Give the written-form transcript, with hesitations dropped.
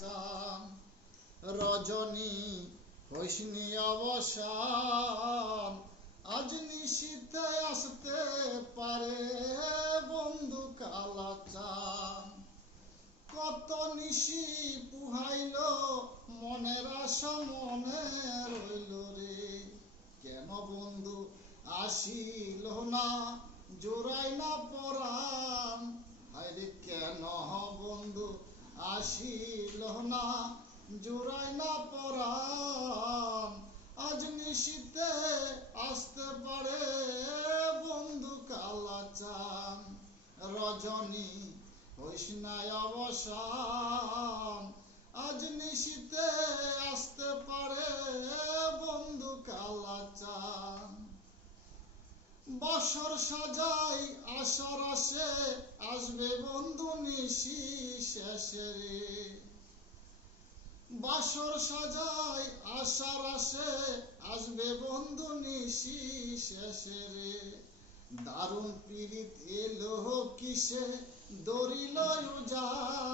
চান রজনী হইসনি অবসান, আজ নিশীথে আসতে পারে বন্ধু কালাচান। কত নিশি পুহাইল মনের আশা মনে রইল রে, কেন বন্ধু আসিল না জোড়াই না পরাণ। হায়রে কেন বন্ধু আসিল না জোড়াই না পরাণ, আজ নিশীথে আসতে পারে বন্ধু কালাচান। রজনী হইস নাই অবসান, আজ নিশীথে আসতে পারে বন্ধু কালাচান। বছর সাজাই আশার আসে আসবে বন্ধু নিশি শেষে রে, বাসর সাজাই আশার আসে আসবে বন্ধু নিশি শেষে রে। দারুণ পীড়িত এলো কিসে দরিল উজান,